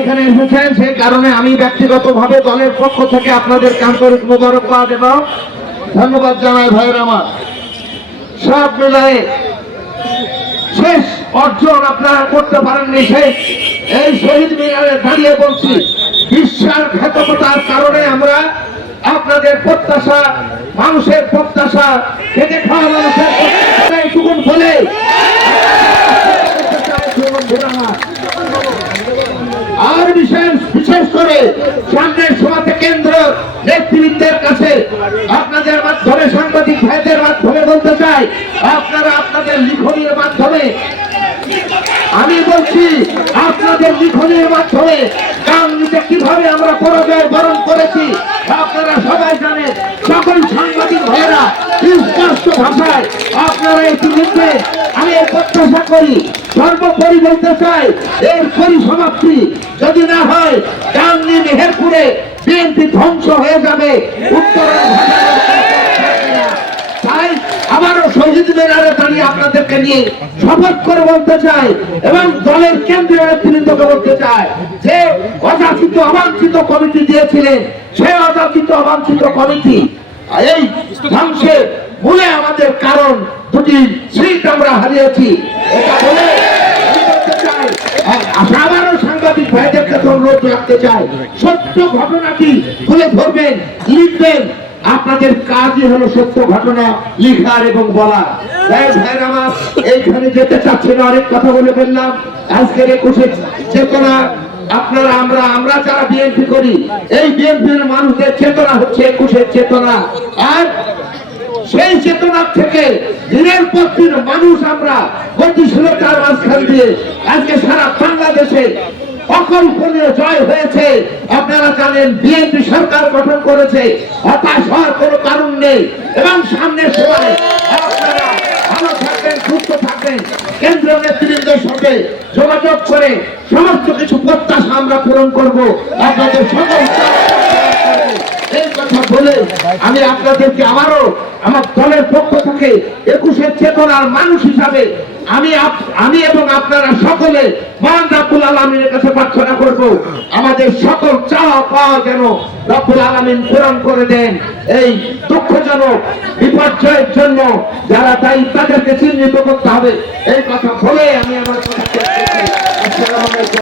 এখানে এসেছেন, সেই কারণে আমি ব্যক্তিগতভাবে দলের পক্ষ থেকে আপনাদের আন্তরিক মোবারকবাদ এবং ধন্যবাদ জানাই। ভাইয়ের আমার, সব মিলায়ে শেষ অর্জন আপনারা করতে পারেননি। শেষ এই শহীদ মিনারে দাঁড়িয়ে বলছি, বিশ্বাসঘাতকতার কারণে আমরা আপনাদের প্রত্যাশা, মানুষের প্রত্যাশা, খেটে খাওয়া মানুষের প্রত্যাশা এইটুকুন বলে আর বিশেষ করে সামনের সভাতে কেন্দ্র নেতৃত্বের কাছে আপনাদের মাধ্যমে, সাংবাদিক ভাইদের মাধ্যমে বলতে চাই, আপনারা আপনাদের লিখনের মাধ্যমে, আমি বলছি আপনাদের লিখনের মাধ্যমে গান্ধীতে কিভাবে আমরা পরাজয় বরণ করেছি আপনারা সবাই জানেন। সকল সাংবাদিক ভাইয়েরা স্পষ্ট ভাষায় আপনারা এটি লিখবে। আমি প্রত্যাশা করি, সর্বোপরি বলতে চাই, এর পরিসমাপ্তি যদি না হয় গান্ধী মেহেরপুরে বিএনপি ধ্বংস হয়ে যাবে। তাই আবারও শহীদ মিনারে দাঁড়িয়ে আপনাদেরকে নিয়ে শপথ করে বলতে চাই এবং দলের কেন্দ্রীয় নেতৃত্বকে বলতে চাই যে অযাচিত অবাঞ্ছিত কমিটি দিয়েছিলেন, সেই অযাচিত অবাঞ্ছিত কমিটি এই ধ্বংসের মূলে আমাদের কারণ দুটি সিট আমরা হারিয়েছি। এটা বলে আবারও সাংবাদিক ভাইদেরকে অনুরোধ রাখতে চাই, সত্য ঘটনাটি তুলে ধরবেন, লিখবেন। আপনাদের কাজই হলো সত্য ঘটনা লিখার এবং বলা। ভাইয়ের আমার, এইখানে যেতে চাচ্ছি না, অনেক কথা বলে ফেললাম। আজকের 21 চেতনা আপনারা আমরা যারা বিএনপি করি, এই বিএনপির মানুষদের চেতনা হচ্ছে 21 চেতনা। আর সেই চেতনার থেকে দিনের পর দিন মানুষ আমরা গতিশীলতার মাঝখান দিয়ে আজকে সারা বাংলাদেশে অকল্পনীয় জয় হয়েছে। আপনারা জানেন বিএনপি সরকার গঠন করেছে, হতাশ হওয়ার কোনো কারণ নেই এবং সামনের সময় আপনারা ভালো থাকবেন, সুস্থ থাকবেন। কেন্দ্রীয় নেতৃবৃন্দের সাথে যোগাযোগ করে সমস্ত কিছু প্রত্যাশা আমরা পূরণ করব। আপনাদের সকল এই কথা বলে আমি আপনাদেরকে আবারও আমার দলের পক্ষ থেকে 21 চেতনার মানুষ হিসাবে আমি এবং আপনারা সকলে মহান রব্বুল আলামিনের কাছে প্রার্থনা করব, আমাদের সকল চাওয়া পাওয়া যেন রব্বুল আলামিন পূরণ করে দেন। এই দুঃখজনক বিপর্যয়ের জন্য যারা দায়ী তাদেরকে চিহ্নিত করতে হবে। এই কথা বলে আমি আমার কথা শেষ করছি। আসসালামু আলাইকুম।